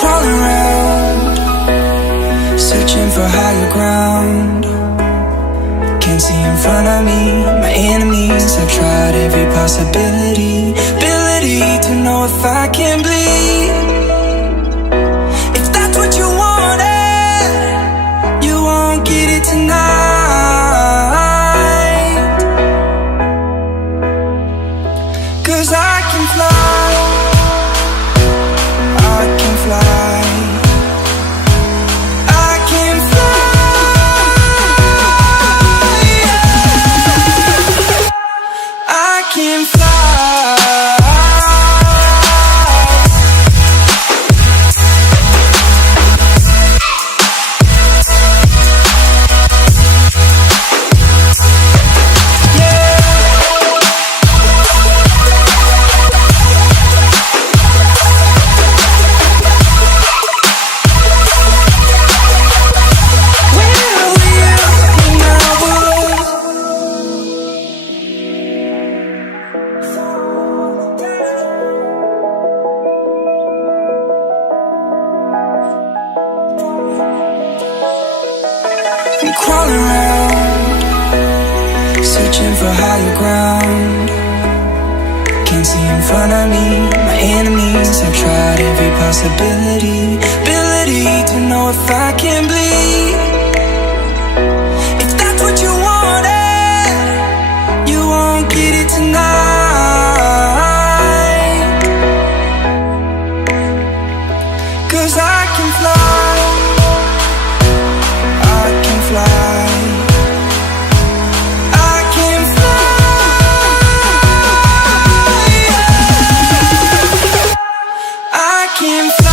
crawling around, searching for higher ground. Can't see in front of me, my enemies. I've tried every possibility, ability to know if I can bleed. If that's what you wanted, you won't get it tonight. 'Cause I can fly, I can fly, I can fly, I can fly. I'm crawling around, searching for higher ground. Can't see in front of me, my enemies. I've tried every possibility, ability to know if I can bleed. If that's what you wanted, you won't get it tonight. 'Cause I can fly, I can fly, I can fly, I can fly.